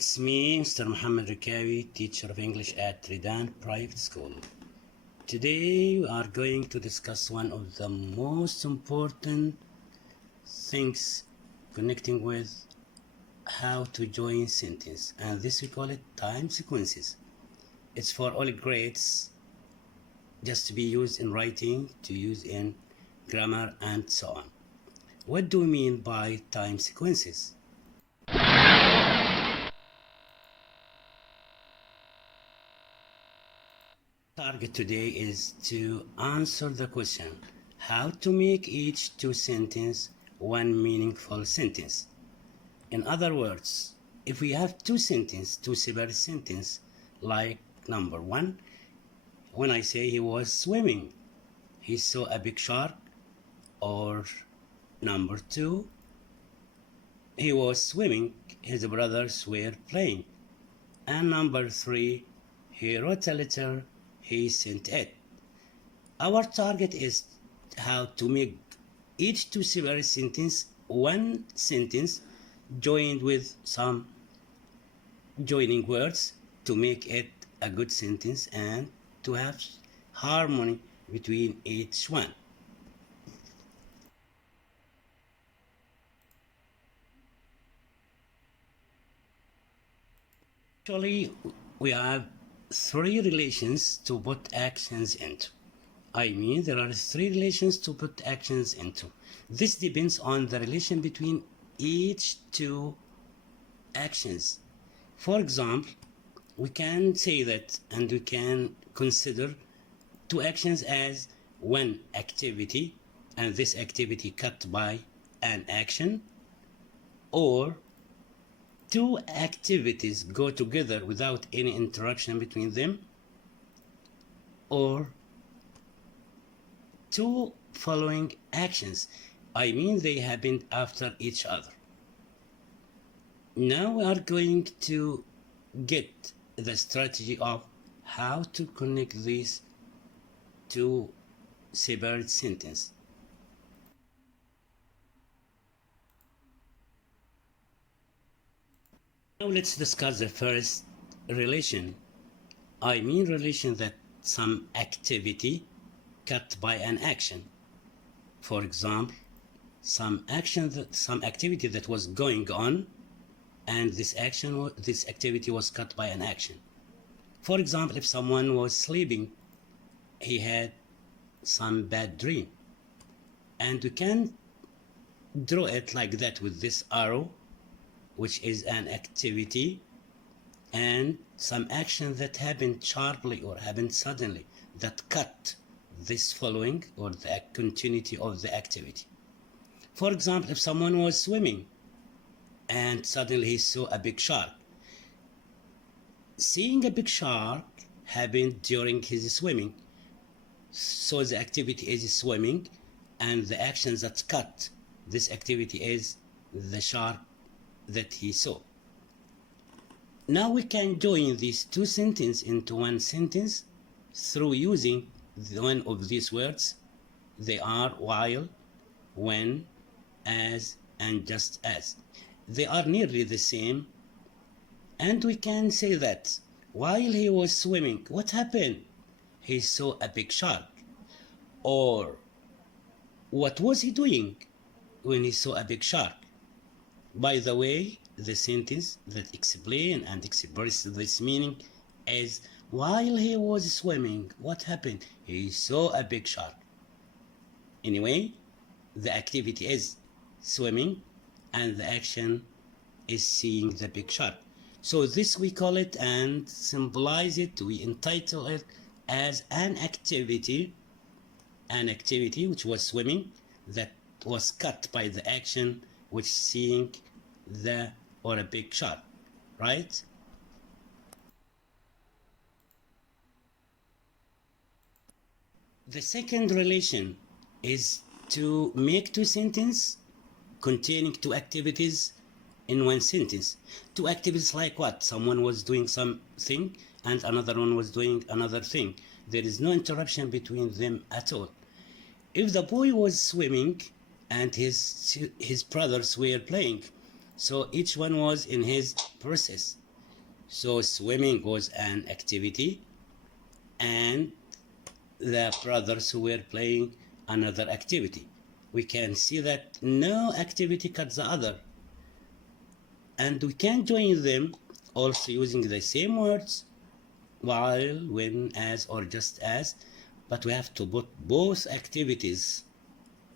It's me, Mr. محمد Rakabi, teacher of English at Redan Private School. Today we are going to discuss one of the most important things connecting with how to join sentence, and this we call it time sequences. It's for all grades, just to be used in writing, to use in grammar, and so on. What do we mean by time sequences? Target today is to answer the question how to make each two sentence one meaningful sentence. In other words, if we have two separate sentences, like number one, when I say he was swimming, he saw a big shark, or number two, he was swimming, his brothers were playing, and number three, he wrote a letter, he sent it. Our target is how to make each two separate sentence one sentence joined with some joining words to make it a good sentence and to have harmony between each one. Actually, we have three relations to put actions into. There are three relations to put actions into. This depends on the relation between each two actions. For example, we can say that, and we can consider two actions as one activity, and this activity cut by an action, or two activities go together without any interaction between them, or two following actions. They happened after each other. Now we are going to get the strategy of how to connect these two separate sentences. Now let's discuss the first relation. Relation that some activity cut by an action. For example, some activity that was going on, and this activity was cut by an action. For example, if someone was sleeping, he had some bad dream, and we can draw it like that with this arrow, which is an activity, and some action that happened sharply or happened suddenly that cut this following or the continuity of the activity. For example, if someone was swimming and suddenly he saw a big shark, seeing a big shark happened during his swimming, so the activity is swimming, and the actions that cut this activity is the shark that he saw. Now we can join these two sentences into one sentence through using one of these words. They are while, when, as, and just as. They are nearly the same, and we can say that while he was swimming, what happened? He saw a big shark. Or what was he doing when he saw a big shark? By the way, the sentence that explains and expresses this meaning is while he was swimming, what happened? He saw a big shark. Anyway, the activity is swimming and the action is seeing the big shark. So this we call it and symbolize it, we entitle it as an activity which was swimming that was cut by the action which seeing a big shark, right? The second relation is to make two sentences containing two activities in one sentence. Two activities like what? Someone was doing something and another one was doing another thing. There is no interruption between them at all. If the boy was swimming and his brothers were playing, so each one was in his process. So swimming was an activity, and the brothers who were playing another activity. We can see that no activity cuts the other, and we can join them also using the same words, while, when, as, or just as, but we have to put both activities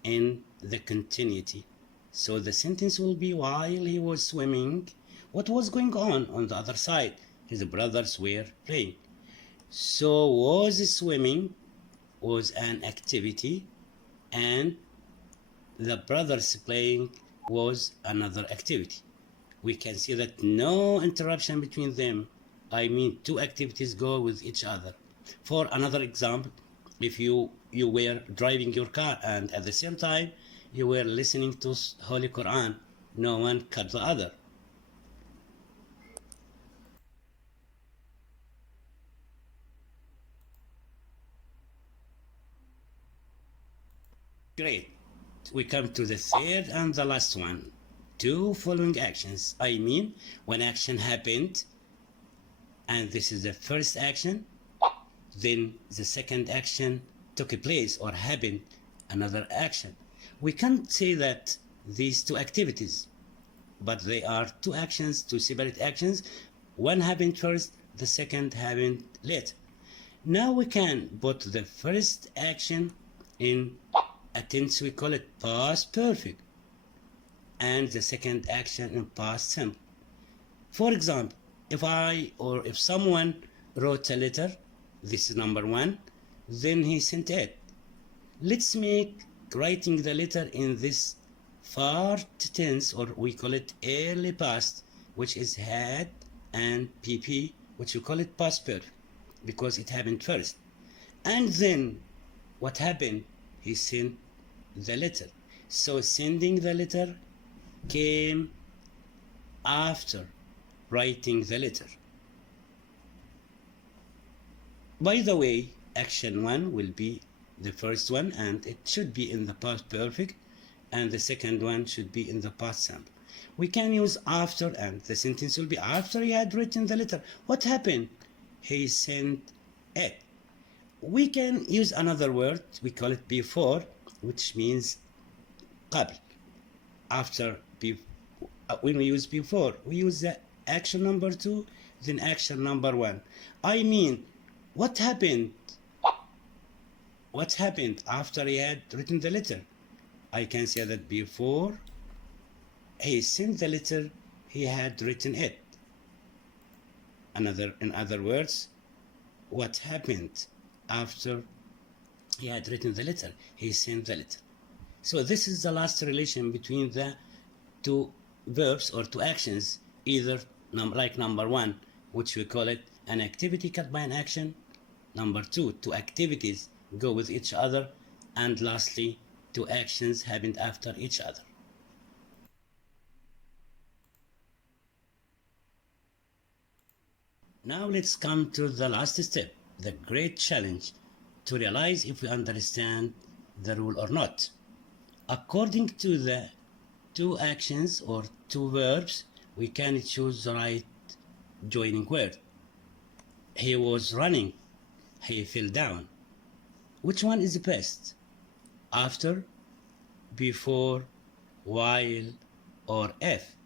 in the continuity. So the sentence will be, while he was swimming, what was going on the other side? His brothers were playing. So was swimming was an activity, and the brothers playing was another activity. We can see that no interruption between them. I mean, two activities go with each other. For another example, if you were driving your car and at the same time you were listening to Holy Quran, no one cut the other. Great. We come to the third and the last one. Two following actions. I mean, one action happened, and this is the first action, then the second action took place or happened, another action. We can't say that these two activities, but they are two actions, two separate actions. One happened first, the second happened later. Now we can put the first action in a tense, we call it past perfect, and the second action in past simple. For example, if someone wrote a letter, this is number one, then he sent it. Let's make writing the letter in this far tense, or we call it early past, which is had, and pp, which we call it past perfect, because it happened first. And then what happened? He sent the letter. So sending the letter came after writing the letter. By the way, action one will be the first one, and it should be in the past perfect, and the second one should be in the past simple. We can use after, and the sentence will be after he had written the letter. What happened? He sent it. We can use another word, we call it before, which means قبل. After, when we use before, we use the action number two, then action number one. I mean, what happened? What happened after he had written the letter? I can say that before he sent the letter, he had written it. In other words, what happened after he had written the letter? He sent the letter. So this is the last relation between the two verbs or two actions, either like number one, which we call it an activity cut by an action. Number two, two activities go with each other. And lastly, two actions happened after each other. Now let's come to the last step, the great challenge, to realize if we understand the rule or not. According to the two actions or two verbs, we can choose the right joining word. He was running. He fell down. Which one is the best? After, before, while, or if?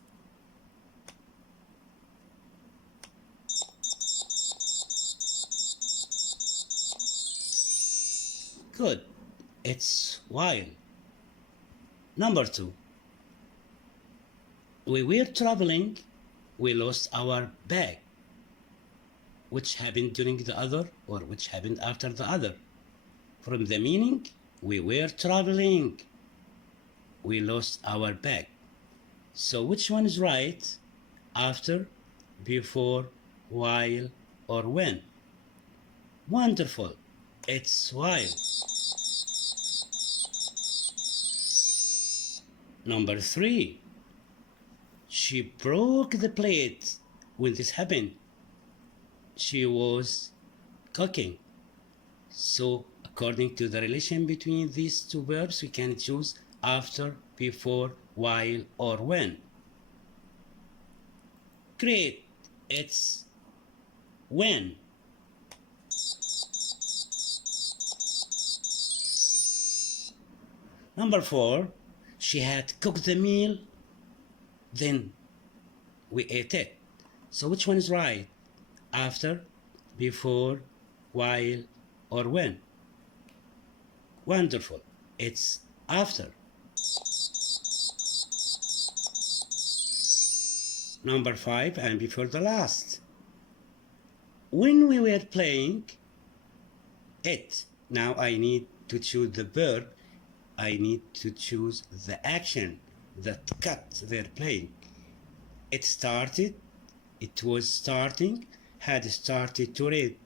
Good. It's while. Number two. We were traveling. We lost our bag. Which happened during the other, or which happened after the other? From the meaning, we were traveling. We lost our bag. So which one is right? After, before, while, or when? Wonderful. It's while. Number three. She broke the plate when this happened. She was cooking. So according to the relation between these two verbs, we can choose after, before, while, or when. Great. It's when. Number 4, she had cooked the meal, then we ate it. So which one is right? After, before, while, or when? Wonderful. It's after. Number 5, and before the last. When we were playing it, now I need to choose the verb. I need to choose the action that cut their playing. It started, it was starting, had started to read.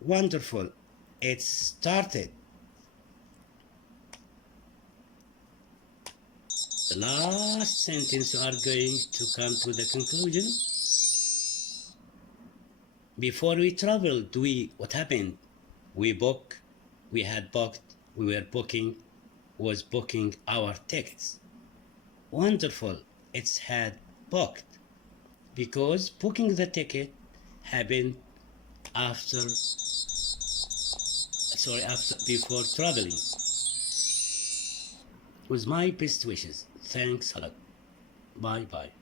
Wonderful. It started. The last sentence we are going to come to the conclusion. Before we traveled, what happened? We had booked, we were booking, was booking our tickets. Wonderful. It's had booked, because booking the ticket happened before traveling. With my best wishes. Thanks a lot. Bye bye.